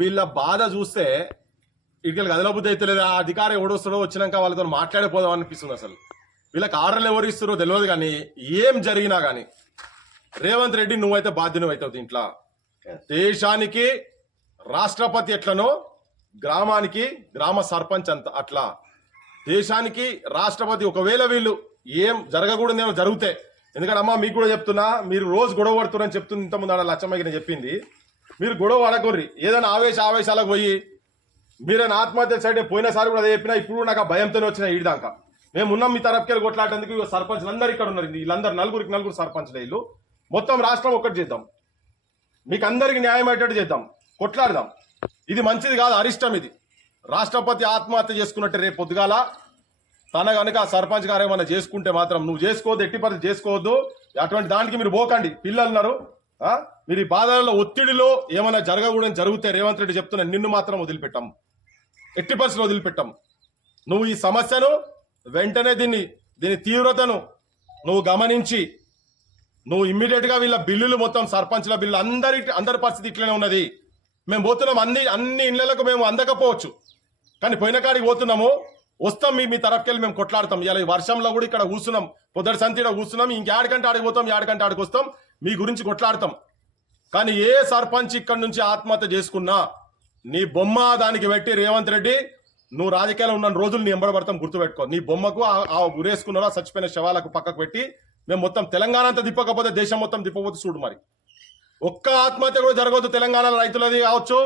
వీళ్ళ బాధ చూస్తే ఇక్కడ గదిలో బుద్ధి అయితే లేదా అధికారం ఎవడొస్తాడో వచ్చినాక వాళ్ళతో మాట్లాడిపోదాం అనిపిస్తుంది. అసలు వీళ్ళకి ఆర్డర్లు ఎవరు ఇస్తారో తెలియదు. కానీ ఏం జరిగినా కానీ రేవంత్ రెడ్డి నువ్వైతే బాధ్యుని అవుతావు దీంట్లో. దేశానికి రాష్ట్రపతి ఎట్లనో గ్రామానికి గ్రామ సర్పంచ్ అంత అట్లా దేశానికి రాష్ట్రపతి. ఒకవేళ వీళ్ళు ఏం జరగకూడదేమో జరుగుతాయి. ఎందుకంటే అమ్మా మీకు కూడా చెప్తున్నా, మీరు రోజు గొడవ పడుతున్నారని చెప్తుంది. ఇంతకుముందు ఆడ లచ్చమ్మకి నేను చెప్పింది, మీరు గొడవ పడకూర్రి. ఏదైనా ఆవేశాలకు పోయి మీరైనా ఆత్మహత్య సైడ్ పోయినసారి కూడా అదే చెప్పినా, ఇప్పుడు నాకు ఆ భయంతోనే వచ్చిన ఈడిదాకా. మేము ఉన్నాం మీ తరఫుకెళ్ళి కొట్లాడేందుకు. సర్పంచ్లు అందరూ ఇక్కడ ఉన్నారు. వీళ్ళందరూ నలుగురు సర్పంచ్లు. వీళ్ళు మొత్తం రాష్ట్రం ఒక్కటి చేద్దాం, మీకు అందరికి న్యాయం అయ్యేటట్టు చేద్దాం, కొట్లాడదాం. ఇది మంచిది కాదు, అరిష్టం ఇది. రాష్ట్రపతి ఆత్మహత్య చేసుకున్నట్టే రేపు పొద్దుగాల తన కనుక సర్పంచ్ గారు ఏమన్నా చేసుకుంటే మాత్రం నువ్వు చేసుకోవద్దు, ఎట్టి పరిస్థితి చేసుకోవద్దు. అటువంటి దానికి మీరు పోకండి. పిల్లలు ఉన్నారు, మీరు ఈ బాధలలో ఒత్తిడిలో ఏమైనా జరగకూడదని జరిగితే రేవంత్ రెడ్డి చెప్తున్నా, నిన్ను మాత్రం వదిలిపెట్టాం, ఎట్టి పరిస్థితులు వదిలిపెట్టాం. నువ్వు ఈ సమస్యను వెంటనే దీని తీవ్రతను నువ్వు గమనించి నువ్వు ఇమ్మీడియట్ గా వీళ్ళ బిల్లులు మొత్తం సర్పంచ్ల బిల్లు అందరి పరిస్థితి ఇట్లనే ఉన్నది. మేము పోతున్నాం, అన్ని ఇళ్లకు మేము అందకపోవచ్చు, కానీ పోయిన కాడికి పోతున్నాము. వస్తాం, మీ తరఫుకెళ్ళి మేము కొట్లాడతాం. ఇలా ఈ వర్షంలో కూడా ఇక్కడ కూర్చున్నాం, పొద్దుటి సంతిలో కూర్చున్నాం. ఇంకేడకంటే ఆడికి పోతాం, ఏడకంటే ఆడికి వస్తాం, మీ గురించి కొట్లాడతాం. కానీ ఏ సర్పంచ్ ఇక్కడ నుంచి ఆత్మహత్య చేసుకున్నా నీ బొమ్మ దానికి పెట్టి రేవంత్ రెడ్డి నువ్వు రాజకీయాల్లో ఉన్న రోజులు నీ ఎంబడబడతాం, గుర్తుపెట్టుకో. నీ బొమ్మకు ఆ ఉరేసుకున్నారా చచ్చిపోయిన శవాలకు పక్కకు పెట్టి మేము మొత్తం తెలంగాణ అంతా తిప్పకపోతే దేశం మొత్తం తిప్పకపోతే చూడు. మరి ఒక్క ఆత్మహత్య కూడా జరగొద్దు తెలంగాణలో, రైతులది కావచ్చు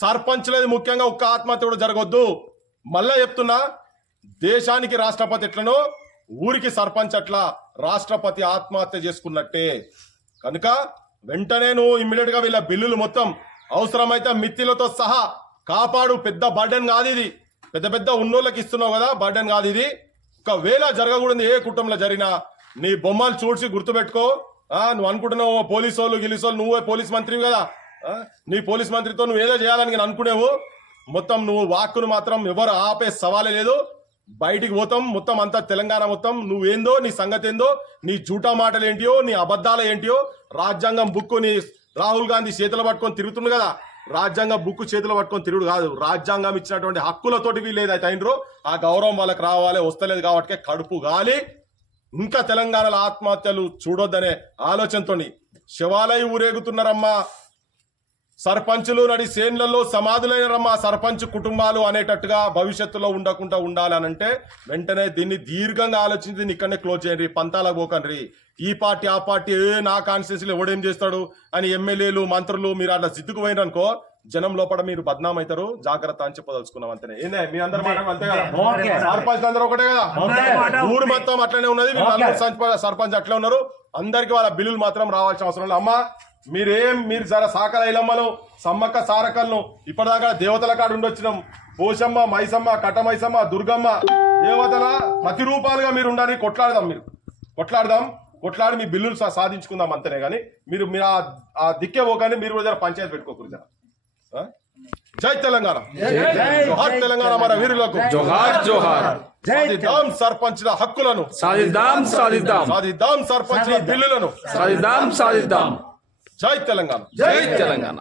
సర్పంచ్లది ముఖ్యంగా ఒక్క ఆత్మహత్య కూడా జరగొద్దు. మళ్ళా చెప్తున్నా, దేశానికి రాష్ట్రపతి ఎట్లనో ఊరికి సర్పంచ్ అట్లా రాష్ట్రపతి ఆత్మహత్య చేసుకున్నట్టే. కనుక వెంటనే నువ్వు ఇమ్మీడియట్ గా వీళ్ళ బిల్లులు మొత్తం అవసరమైతే మిత్తిలతో సహా కాపాడు. పెద్ద బర్డెన్ కాదు ఇది, పెద్ద ఉన్నోళ్ళకి ఇస్తున్నావు కదా, బర్డెన్ కాదు ఇది. ఒకవేళ జరగకూడదు ఏ కుటుంబంలో జరిగినా నీ బొమ్మలు చూసి గుర్తుపెట్టుకో. నువ్వు అనుకుంటున్నావు పోలీసు వాళ్ళు గిలీసోళ్ళు, నువ్వే పోలీస్ మంత్రివి కదా, నీ పోలీస్ మంత్రితో నువ్వు ఏదో చేయాలని నేను అనుకునేవు. మొత్తం నువ్వు వాక్కును మాత్రం ఎవరు ఆపే సవాలే లేదు. బయటికి పోతాం మొత్తం అంతా తెలంగాణ మొత్తం. నువ్వేందో, నీ సంగతి ఏందో, నీ జూటా మాటలు ఏంటియో, నీ అబద్ధాలు ఏంటియో, రాజ్యాంగం బుక్కు నీ రాహుల్ గాంధీ చేతులు పట్టుకొని తిరుగుతుంది కదా, రాజ్యాంగం బుక్కు చేతులు పట్టుకొని తిరుగుడు కాదు. రాజ్యాంగం ఇచ్చినటువంటి హక్కులతోటి వీళ్ళు ఏదైతే అయినరో ఆ గౌరవం వాళ్ళకి రావాలి, వస్తలేదు కాబట్టి కడుపు గాలి. ఇంకా తెలంగాణలో ఆత్మహత్యలు చూడొద్దనే ఆలోచనతో శివాలయ ఊరేగుతున్నారమ్మా సర్పంచులు, నడి సేన్లలో సమాధులైనరమ్మా సర్పంచ్ కుటుంబాలు అనేటట్టుగా భవిష్యత్తులో ఉండకుండా ఉండాలనంటే వెంటనే దీన్ని దీర్ఘంగా ఆలోచించి దీన్ని ఇక్కడనే క్లోజ్ చేయండి. పంతాలకు పోకండి. ఈ పార్టీ ఆ పార్టీ నా కాన్స్టిట్యూన్సీలో ఎవడేం చేస్తాడు అని ఎమ్మెల్యేలు మంత్రులు మీరు అట్లా సిద్ధుకు పోయిననుకో జనం లోపల మీరు బద్నాం అవుతారు. జాగ్రత్త అని చెప్పదలుచుకున్నాం అంతేనే. ఏందే మీ అందరు మాట అంతే కదా, సర్పంచ్ అందరూ ఒకటే కదా, ఊరు మొత్తం అట్లనే ఉన్నది. సర్పంచ్ అట్లే ఉన్నారు. అందరికి వాళ్ళ బిల్లులు మాత్రం రావాల్సిన అవసరం లేదు. అమ్మా మీరు జర సాకల ఇలమ్మలు సమ్మక్క సారకలను ఇప్పటిదాకా దేవతల కాడ ఉండొచ్చినాం. పోషమ్మ, మైసమ్మ, కటమైసమ్మ, దుర్గమ్మ దేవతల ప్రతిరూపాలుగా మీరు ఉండాలి. కొట్లాడి మీ బిల్లులు సాధించుకుందాం అంతనే. కానీ మీరు ఆ దిక్కే పోగానే మీరు కూడా జర పంచాయతీ పెట్టుకోకూడదు. జర జై తెలంగాణ, జోహార్ తెలంగాణ మన వీరులకు, జోహార్ జోహార్. సాధిద్దాం సర్పంచ్ల హక్కులను, సాధిద్దాం సర్పంచ్ల బిల్లులను, సాధిద్దాం. జై తెలంగాణ, జై తెలంగాణ.